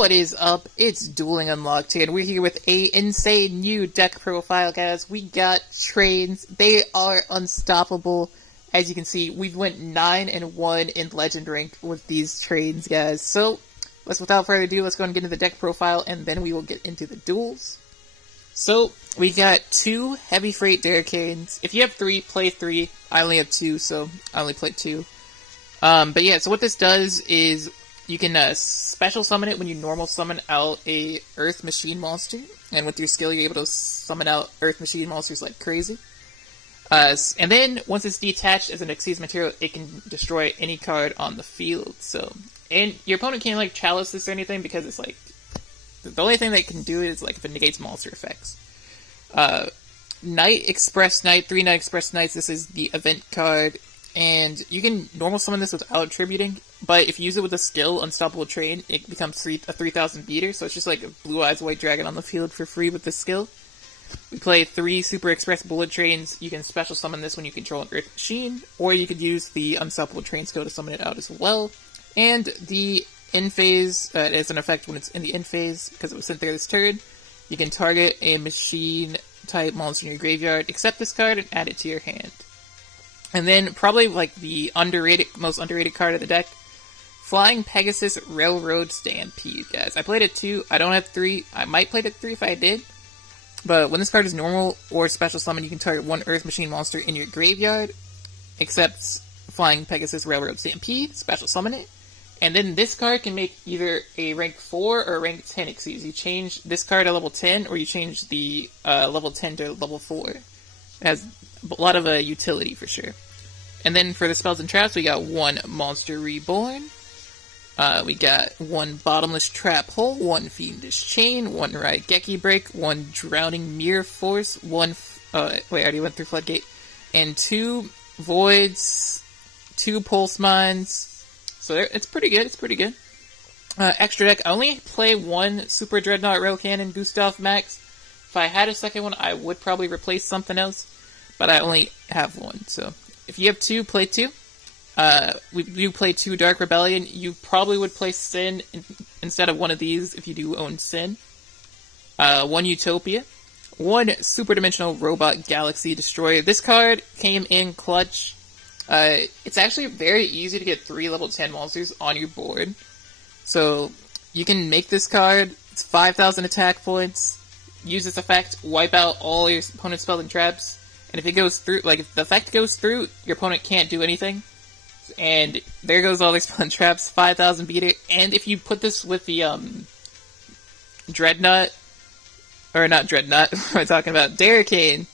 What is up? It's Dueling Unlocked here, and we're here with a insane new deck profile, guys. We got trains. They are unstoppable. As you can see, we went 9-1 in Legend Rank with these trains, guys. So, without further ado, let's go and get into the deck profile, and then we will get into the duels. So, we got 2 Heavy Freight Derricanes. If you have 3, play 3. I only have 2, so I only played 2. But yeah, so what this does is you can special summon it when you normal summon out a Earth Machine monster, and with your skill you're able to summon out Earth Machine monsters like crazy. And then, once it's detached as an Xyz material, it can destroy any card on the field, so... And your opponent can't, like, chalice this or anything, because it's, like... The only thing they can do is, like, if it negates monster effects. Night Express Knight, 3 Night Express Knights, this is the event card, and you can normal summon this without attributing, but if you use it with a skill, Unstoppable Train, it becomes a 3000 beater, so it's just like a Blue Eyes White Dragon on the field for free with this skill. We play 3 Super Express Bullet Trains. You can special summon this when you control an Earth Machine, or you could use the Unstoppable Train skill to summon it out as well. And the end phase, it has an effect when it's in the end phase, because it was sent there this turn. You can target a machine-type monster in your graveyard, accept this card, and add it to your hand. And then, probably, like, the most underrated card of the deck, Flying Pegasus Railroad Stampede, guys. I played it 2, I don't have 3, I might play it 3 if I did. But when this card is normal or special summon, you can target 1 Earth Machine monster in your graveyard, except Flying Pegasus Railroad Stampede, special summon it. And then this card can make either a rank 4 or a rank 10 Xyz. You change this card to level 10, or you change the level 10 to level 4. It has a lot of utility for sure. And then for the spells and traps, we got 1 Monster Reborn. We got 1 Bottomless Trap Hole, 1 Fiendish Chain, 1 Raigeki Break, 1 Drowning Mirror Force, 1... wait, I already went through Floodgate. And 2 Voids, 2 Pulse Mines. So it's pretty good, it's pretty good. Extra deck, I only play 1 Super Dreadnought Rail Cannon Gustav Max. If I had a second one, I would probably replace something else. But I only have 1, so... If you have 2, play 2. You play 2 Dark Rebellion, you probably would play Sin instead of one of these if you do own Sin. 1 Utopia. 1 Super Dimensional Robot Galaxy Destroyer. This card came in clutch. It's actually very easy to get 3 level 10 monsters on your board. So, you can make this card. It's 5,000 attack points. Use this effect, wipe out all your opponent's spells and traps. And if it goes through, like, if the effect goes through, your opponent can't do anything. And there goes all these fun traps, 5,000 beater. And if you put this with the, Dreadnought, or not Dreadnought, what am I talking about? Derricane,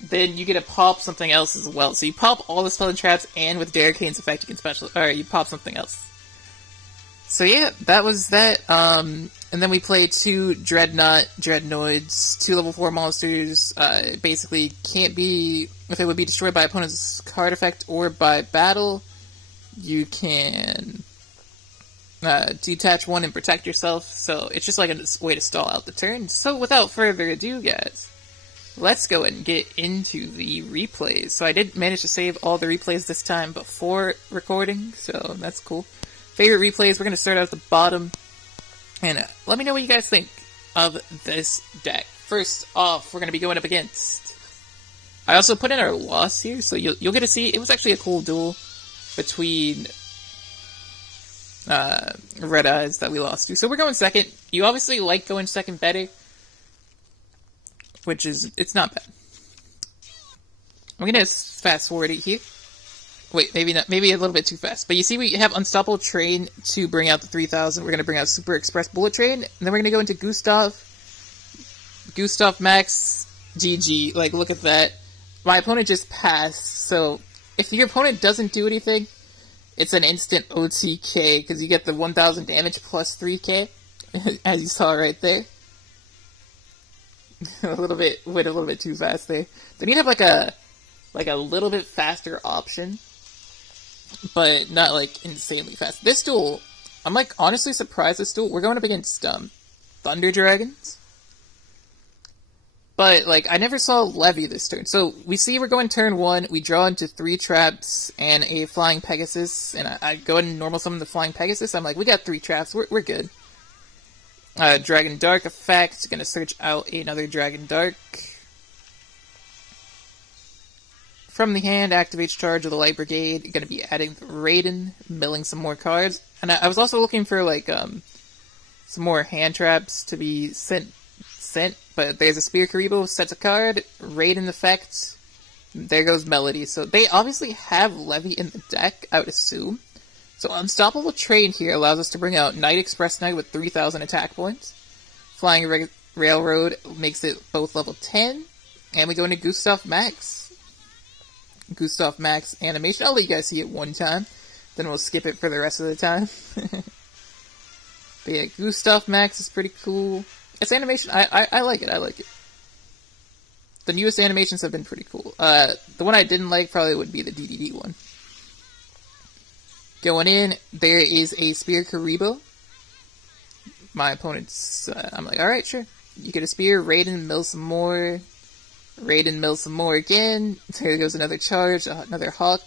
then you get to pop something else as well. So you pop all the spell and traps, and with Derricane's effect, you can you pop something else. So yeah, that was that. And then we played 2 Dreadnoughts, 2 level 4 monsters. Basically, can't be, if it would be destroyed by opponent's card effect or by battle, you can detach 1 and protect yourself. So it's just like a way to stall out the turn. So without further ado, guys, let's go and get into the replays. So I did manage to save all the replays this time before recording, so that's cool. Favorite replays, we're going to start out at the bottom. And let me know what you guys think of this deck. First off, we're going to be going up against... I also put in our loss here, so you'll get to see... It was actually a cool duel between Red Eyes that we lost to. So we're going second. You obviously like going second better, which is... It's not bad. I'm going to fast forward it here. Wait, maybe not. Maybe a little bit too fast. But you see we have Unstoppable Train to bring out the 3000. We're going to bring out Super Express Bullet Train. And then we're going to go into Gustav Max, GG. Like, look at that. My opponent just passed. So, if your opponent doesn't do anything, it's an instant OTK. Because you get the 1000 damage plus 3k. As you saw right there. Went a little bit too fast there. Then you have like a little bit faster option. But not, like, insanely fast. This duel, I'm, like, honestly surprised this duel. We're going up against, Thunder Dragons. But, like, I never saw Levy this turn. So, we see we're going turn 1, we draw into 3 traps and a Flying Pegasus, and I go ahead and normal summon the Flying Pegasus. I'm like, we got 3 traps, we're good. Dragon Dark effect. Gonna search out another Dragon Dark. From the hand, activates charge of the Light Brigade. Gonna be adding Raiden, milling some more cards. And I was also looking for, like, some more hand traps to be sent, but there's a Spear Karibo, sets a card, Raiden effect, there goes Melody. So they obviously have Levy in the deck, I would assume. So Unstoppable Train here allows us to bring out Night Express Knight with 3,000 attack points. Flying Railroad makes it both level 10, and we go into Gustav Max. Gustav Max animation, I'll let you guys see it one time, then we'll skip it for the rest of the time. But yeah, Gustav Max is pretty cool. Its animation, I like it, I like it. The newest animations have been pretty cool. The one I didn't like probably would be the DDD one. Going in, there is a Spear Karibo. My opponent's, I'm like, alright, sure. You get a Spear, Raiden, mill some more. Raiden, mill some more again. There goes another charge, another Hawk.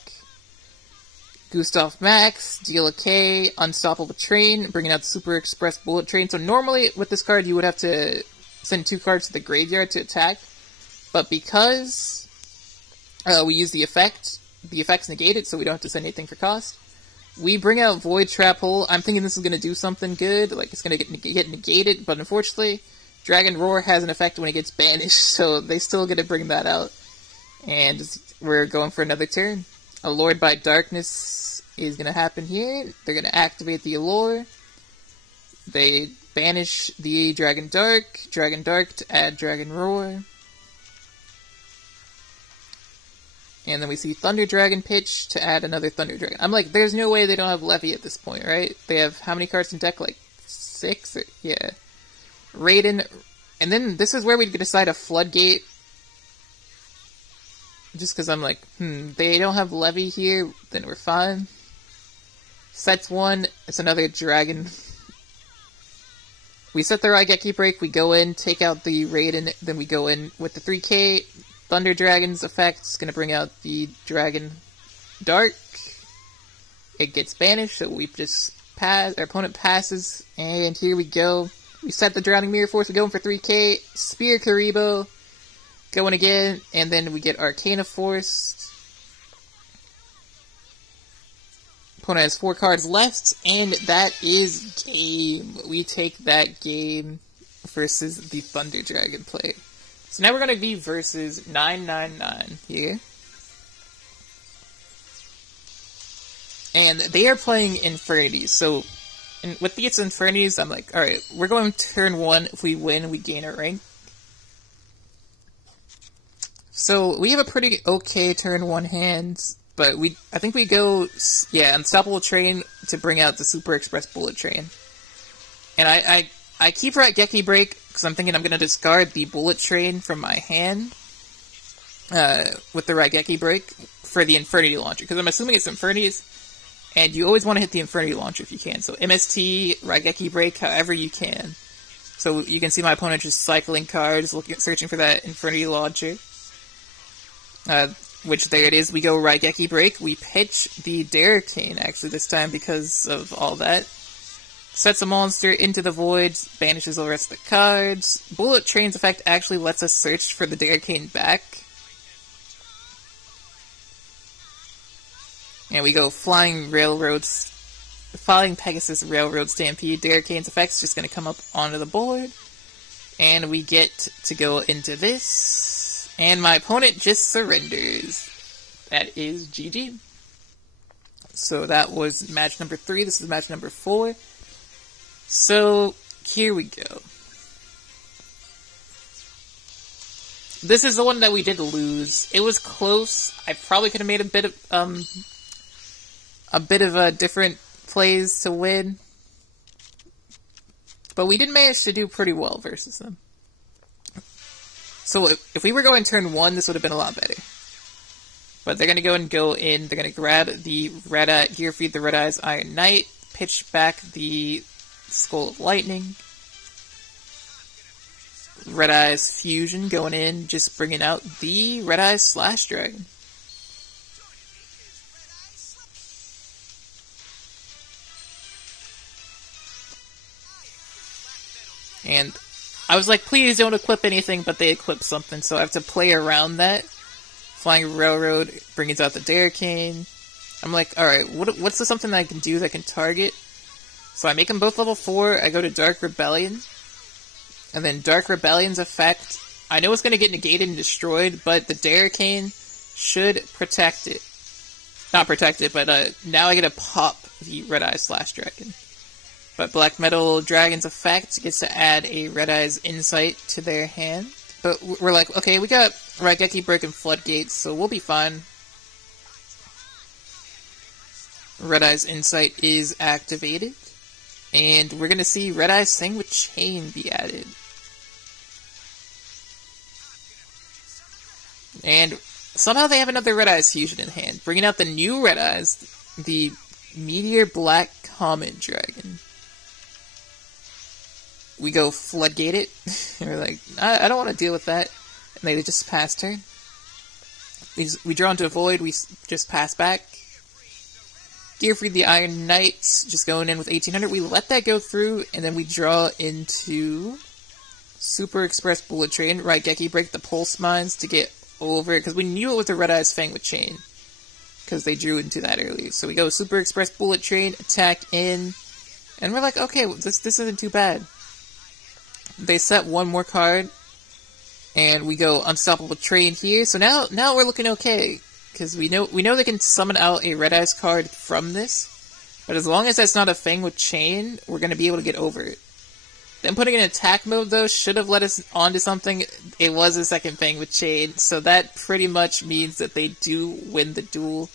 Gustav Max, deal a K, Unstoppable Train, bringing out the Super Express Bullet Train. So normally, with this card, you would have to send 2 cards to the graveyard to attack. But because we use the effect's negated, so we don't have to send anything for cost. We bring out Void Trap Hole. I'm thinking this is going to do something good, like it's going to get negated, but unfortunately, Dragon Roar has an effect when it gets banished, so they still get to bring that out. And we're going for another turn. Allured by Darkness is going to happen here. They're going to activate the Allure. They banish the Dragon Dark to add Dragon Roar. And then we see Thunder Dragon Pitch to add another Thunder Dragon. I'm like, there's no way they don't have Levy at this point, right? They have how many cards in deck? Like 6? Yeah. Raiden. And then this is where we decide a Floodgate. Just because I'm like, they don't have Levy here, then we're fine. Sets 1, it's another Dragon. We set the Raigeki Break, we go in, take out the Raiden, then we go in with the 3K. Thunder Dragon's effect is going to bring out the Dragon Dark. It gets banished, so we just pass, our opponent passes, and here we go. We set the Drowning Mirror Force, we go in for 3K, Spear Karibo, going again, and then we get Arcana Force. Opponent has 4 cards left, and that is game. We take that game versus the Thunder Dragon player. So now we're going to be versus 999 here. And they are playing Infernities. So with these Infernities, I'm like, alright, we're going turn 1. If we win, we gain a rank. So we have a pretty okay turn 1 hands. But I think we go, yeah, Unstoppable Train to bring out the Super Express Bullet Train. And I keep Raigeki Break, because I'm thinking I'm going to discard the Bullet Train from my hand with the Raigeki Break for the Infernity Launcher, because I'm assuming it's Infernities, and you always want to hit the Infernity Launcher if you can. So MST, Raigeki Break, however you can. So you can see my opponent just cycling cards, searching for that Infernity Launcher. Which, there it is, we go Raigeki Break, we pitch the Darricane, actually, this time, because of all that. Sets a monster into the void, banishes the rest of the cards. Bullet Train's effect actually lets us search for the Darricane back. And we go Flying Pegasus Railroad Stampede. Darricane's effect's just gonna come up onto the board. And we get to go into this. And my opponent just surrenders. That is GG. So that was match number 3. This is match number 4. So, here we go. This is the one that we did lose. It was close. I probably could have made a bit of different plays to win. But we did manage to do pretty well versus them. So if we were going turn 1, this would have been a lot better. But they're going to go in, they're going to grab the Red Eye, here feed the Red Eye's Iron Knight, pitch back the Skull of Lightning. Red Eye's Fusion going in, just bringing out the Red Eye's Slash Dragon. And I was like, please don't equip anything, but they equip something, so I have to play around that. Flying Railroad brings out the Derricane. I'm like, alright, what's the something that I can do that can target? So I make them both level 4, I go to Dark Rebellion. And then Dark Rebellion's effect, I know it's going to get negated and destroyed, but the Derricane should protect it. Not protect it, but now I get to pop the Red Eye Slash Dragon. But Black Metal Dragon's effect gets to add a Red Eye's Insight to their hand. But we're like, okay, we got Raigeki Break and Floodgates, so we'll be fine. Red Eye's Insight is activated. And we're gonna see Red Eye's Sing with Chain be added. And somehow they have another Red Eyes fusion in hand, bringing out the new Red Eyes, the Meteor Black Comet Dragon. We go Floodgate it, and we're like, I don't want to deal with that. And they just pass turn. We draw into a Void, we just pass back. Gearfried the Iron Knights, just going in with 1800. We let that go through, and then we draw into Super Express Bullet Train, Raigeki Break the Pulse Mines to get over it, because we knew it was the Red Eyes Fang with Chain, because they drew into that earlier. So we go Super Express Bullet Train, attack in, and we're like, okay, this isn't too bad. They set one more card, and we go Unstoppable Train here, so now we're looking okay, because we know they can summon out a Red Eyes card from this, but as long as that's not a Fang with Chain, we're going to be able to get over it. Then putting in attack mode, though, should have led us onto something. It was a second Fang with Chain, so that pretty much means that they do win the duel.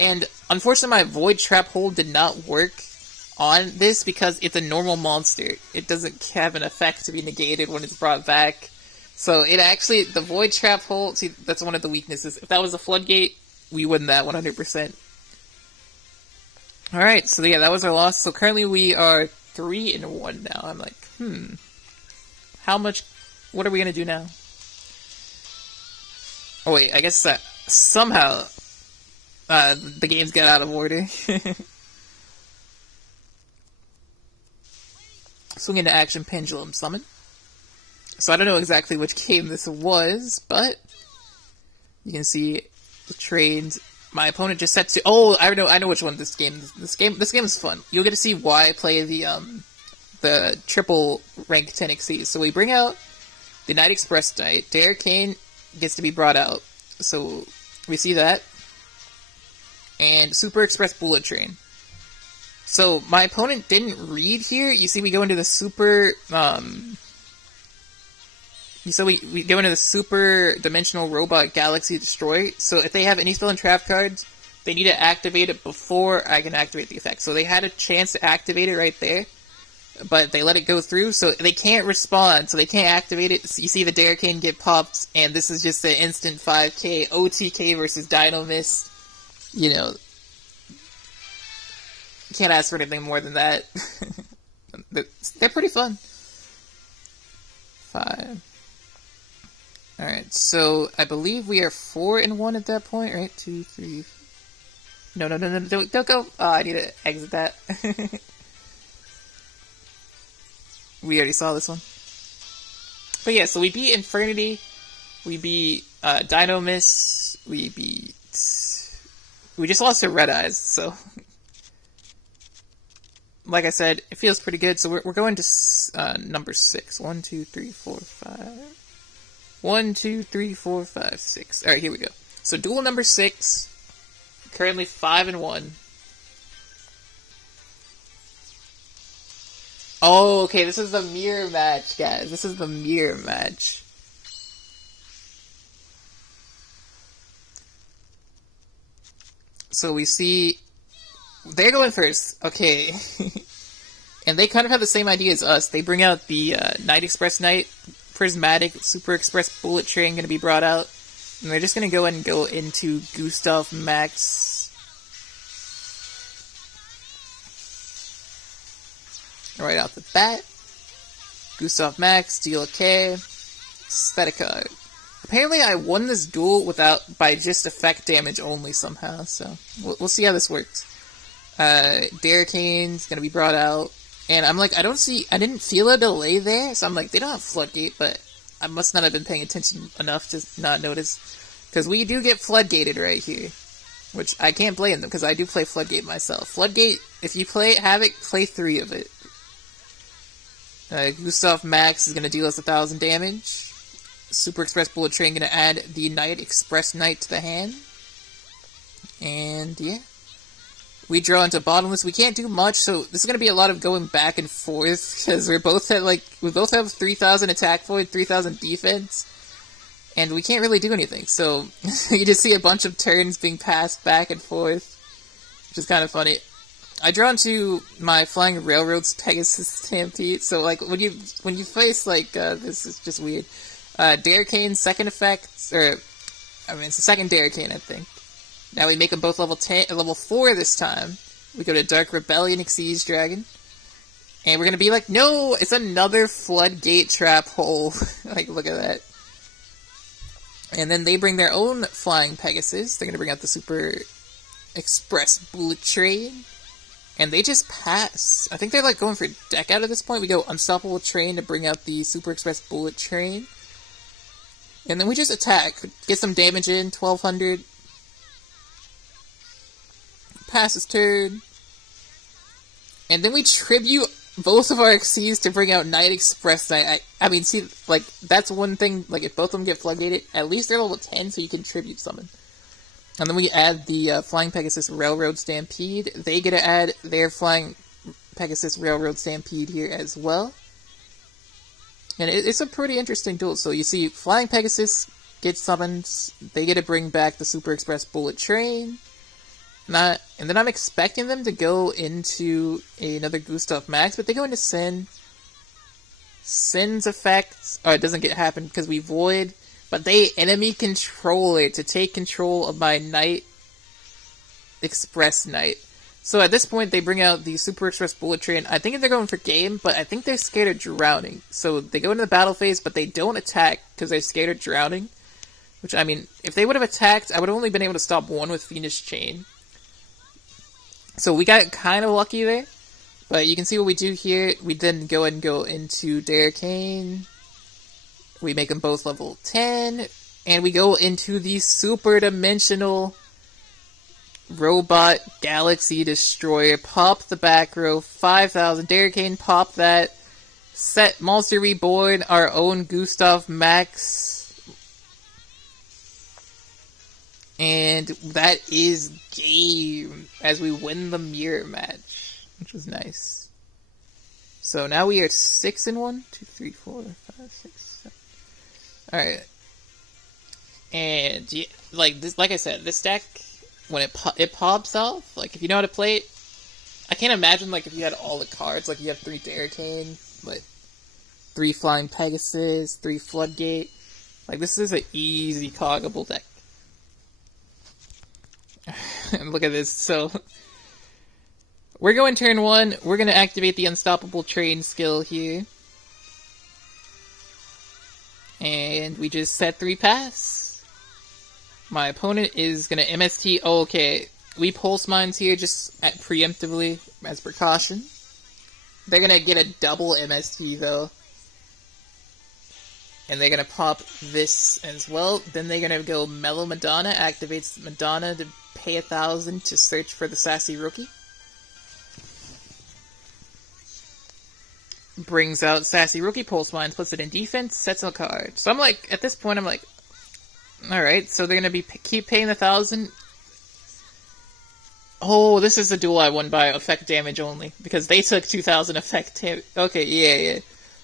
And unfortunately, my Void Trap hold did not work on this because it's a normal monster. It doesn't have an effect to be negated when it's brought back. So it actually, the Void Trap hold, see, that's one of the weaknesses. If that was a Floodgate, we win that 100%. Alright, so yeah, that was our loss. So currently we are 3-1 now. I'm like, how much, what are we gonna do now? Oh wait, I guess somehow, the games got out of order. Swing into action, Pendulum Summon. So I don't know exactly which game this was, but you can see the trades. My opponent just set to. Oh, I know which one this game. This game is fun. You'll get to see why I play the triple rank 10 XCs. So we bring out the Night Express Knight. Derricane gets to be brought out. So we see that, and Super Express Bullet Train. So my opponent didn't read here. You see, we go into the super. So we go into the Super Dimensional Robot Galaxy Destroy. So if they have any spell and trap cards, they need to activate it before I can activate the effect. So they had a chance to activate it right there, but they let it go through, so they can't respond, so they can't activate it. So you see the Derricane get popped, and this is just an instant 5k OTK versus Dino Mist. You know, can't ask for anything more than that. They're pretty fun. 5. Alright, so I believe we are 4-1 at that point, right? 2, 3. No, don't go. Oh, I need to exit that. We already saw this one. But yeah, so we beat Infernity, we beat Dino Mist, we just lost to Red Eyes, so like I said, it feels pretty good. So we're going to number 6. 1, 2, 3, 4, 5. 1, 2, 3, 4, 5, 6. Alright, here we go. So Duel Number 6. Currently 5-1. Oh, okay, this is the mirror match, guys. This is the mirror match. So we see they're going first. Okay. And they kind of have the same idea as us. They bring out the Night Express Knight, Prismatic, Super Express Bullet Train going to be brought out. And they're just going to go ahead and go into Gustav Max. Right out the bat. Gustav Max, deal a K. Static card. Apparently I won this duel by just effect damage only somehow, so we'll see how this works. Derricane's going to be brought out. And I'm like, I didn't feel a delay there, so I'm like, they don't have Floodgate, but I must not have been paying attention enough to not notice. Because we do get Floodgated right here. Which, I can't blame them, because I do play Floodgate myself. Floodgate, if you have it, play 3 of it. Gustav Max is going to deal us 1,000 damage. Super Express Bullet Train going to add the Knight Express Knight to the hand. And, yeah. We draw into Bottomless. We can't do much, so this is going to be a lot of going back and forth, because we both have 3,000 attack void, 3,000 defense, and we can't really do anything, so you just see a bunch of turns being passed back and forth, which is kind of funny. I draw into my Flying Railroads Pegasus Stampede, so like when you face like this is just weird. Darricane second effect, or I mean it's the second Darricane I think. Now we make them both level 4 this time. We go to Dark Rebellion Exceeds Dragon, and we're gonna be like, no, it's another Floodgate Trap Hole. Like look at that. And then they bring their own Flying Pegasus. They're gonna bring out the Super Express Bullet Train. And they just pass. I think they're like going for deck out at this point. We go Unstoppable Train to bring out the Super Express Bullet Train. And then we just attack. Get some damage in, 1,200. Pass his turn. And then we tribute both of our Xyz to bring out Knight Express Knight. I mean, see, like, that's one thing. Like, if both of them get floodgated, at least they're level 10, so you can tribute summon. And then we add the Flying Pegasus Railroad Stampede. They get to add their Flying Pegasus Railroad Stampede here as well. And it's a pretty interesting duel. So you see Flying Pegasus gets summoned. They get to bring back the Super Express Bullet Train. And then I'm expecting them to go into another Gustav Max, but they go into Sin. Sin's effect... Oh, it doesn't happen because we void... But they enemy control it to take control of my Knight Express Knight. So at this point, they bring out the Super Express Bullet Train. I think they're going for game, but I think they're scared of drowning. So they go into the battle phase, but they don't attack because they're scared of drowning. Which, I mean, if they would have attacked, I would have only been able to stop one with Fiendish Chain. So we got kind of lucky there. But you can see what we do here. We then go ahead and go into Darricane. We make them both level 10, and we go into the Super Dimensional Robot Galaxy Destroyer. Pop the back row, 5,000. Darricane, pop that. Set Monster Reborn, our own Gustav Max. And that is game, as we win the mirror match, which was nice. So now we are 6-1. 2, 3, 4, 5, 6. Alright, and yeah, like I said, this deck, when it pops off, like if you know how to play it, I can't imagine like if you had all the cards, like you have 3 Darricane, but 3 Flying Pegasus, 3 Floodgate, like this is an easy coggable deck. And look at this, so we're going turn 1, we're going to activate the Unstoppable Train skill here. And we just set 3 pass. My opponent is gonna MST. Oh, okay. We pulse mines here just preemptively as precaution. They're gonna get a double MST though. And they're gonna pop this as well. Then they're gonna go Mellow Madonna, activates Madonna to pay 1,000 to search for the Sassy Rookie. Brings out Sassy Rookie, pulse mines, puts it in defense, sets a card. So I'm like, at this point I'm like, alright, so they're gonna keep paying 1,000. Oh, this is the duel I won by effect damage only, because they took 2,000 effect damage. Okay, yeah.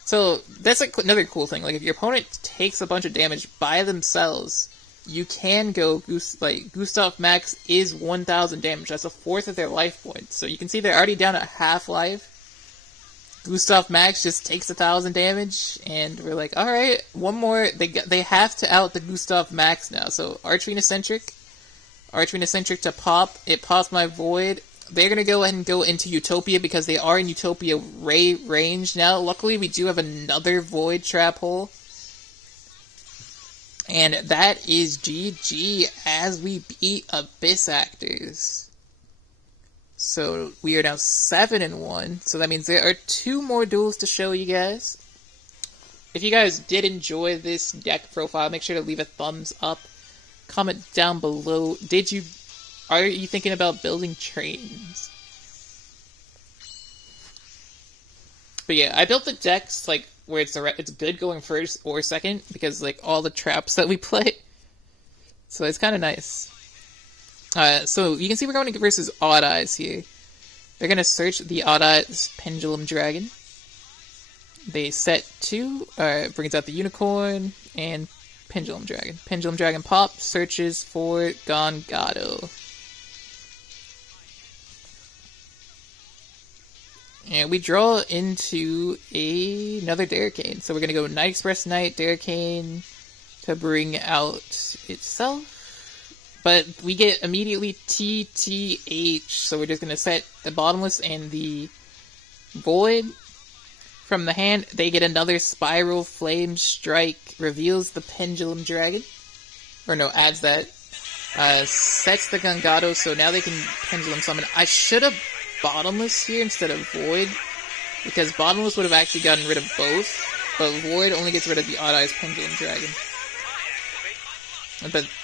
So that's another cool thing, like if your opponent takes a bunch of damage by themselves, you can go, Gustav Max is 1,000 damage, that's a fourth of their life points. So you can see they're already down at half life. Gustav Max just takes 1,000 damage, and we're like, alright, one more. They have to out the Gustav Max now. So Archfiend Eccentric to pop. It pops my Void. They're gonna go ahead and go into Utopia because they are in Utopia Ray range now. Luckily, we do have another Void Trap Hole. And that is GG as we beat Abyss Actors. So we are now 7-1. So that means there are 2 more duels to show you guys. If you guys did enjoy this deck profile, make sure to leave a thumbs up. Comment down below. Are you thinking about building trains? But yeah, I built the decks like where it's good going first or second because like all the traps that we play. So it's kind of nice. So you can see we're going versus Odd Eyes here. They're gonna search the Odd Eyes Pendulum Dragon. They set 2, brings out the Unicorn and Pendulum Dragon. Pendulum Dragon pop, searches for Gongado. And we draw into another Derricane. So we're going to go Night Express Knight, Derricane to bring out itself. But we get immediately TTH, so we're just going to set the Bottomless and the Void. From the hand, they get another Spiral Flame Strike, reveals the Pendulum Dragon. Or no, adds that. Sets the Gongado, so now they can Pendulum Summon. I should have Bottomless here instead of Void, because Bottomless would have actually gotten rid of both, but Void only gets rid of the Odd Eyes Pendulum Dragon.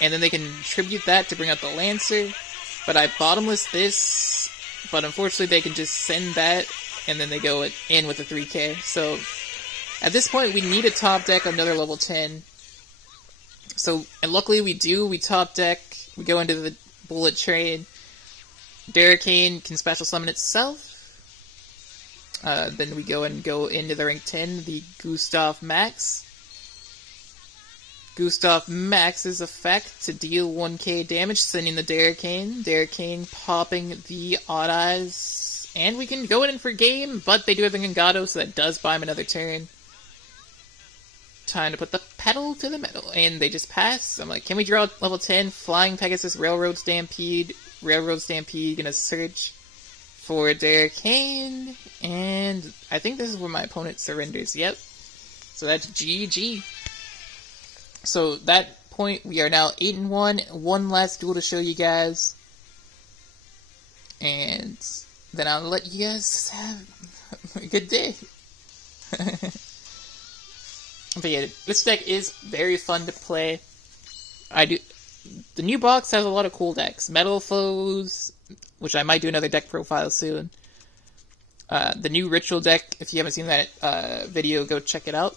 And then they can tribute that to bring out the Lancer, but I Bottomless this, but unfortunately they can just send that, and then they go in with a 3k. So at this point we need a top deck another level 10. So, and luckily we do, we top deck, we go into the Bullet Train. Derricane can special summon itself. Then we go into the rank 10, the Gustav Max. Gustav Max's effect to deal 1k damage, sending the Derricane. Derricane popping the Odd Eyes. And we can go in for game, but they do have the Gongado, so that does buy him another turn. Time to put the pedal to the metal. And they just pass. I'm like, can we draw level 10? Flying Pegasus, Railroad Stampede, gonna search for Derricane, and I think this is where my opponent surrenders. Yep. So that's GG. So that point, we are now 8-1. One last duel to show you guys, and then I'll let you guys have a good day. But yeah, this deck is very fun to play. The new box has a lot of cool decks. Metal Foes, which I might do another deck profile soon. The new Ritual deck, if you haven't seen that video, go check it out.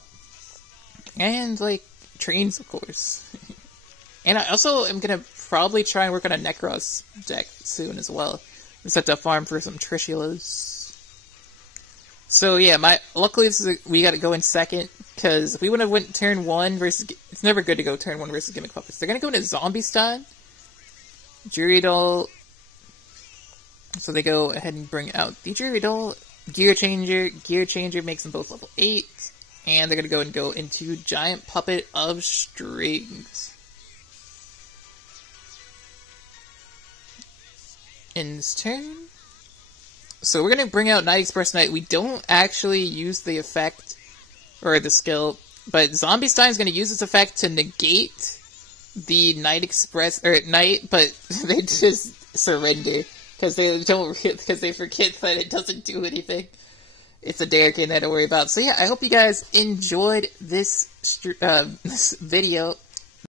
And, like, Trains, of course. And I also am going to probably try and work on a Necros deck soon as well. Just have to farm for some Trishulas. So yeah, luckily we got to go in second, because if we would have went turn 1 versus, it's never good to go turn 1 versus Gimmick Puppets. They're gonna go into Zombie Stein, Jury Doll, so they go ahead and bring out the Jury Doll, Gear Changer makes them both level 8, and they're gonna go into Giant Puppet of Strings. In this turn, so we're going to bring out Night Express Knight. We don't actually use the effect, or the skill, but Zombie Stein's going to use this effect to negate the Night Express, or Night, but they just surrender, because they forget that it doesn't do anything. It's a Derricane they had to worry about. So yeah, I hope you guys enjoyed this video.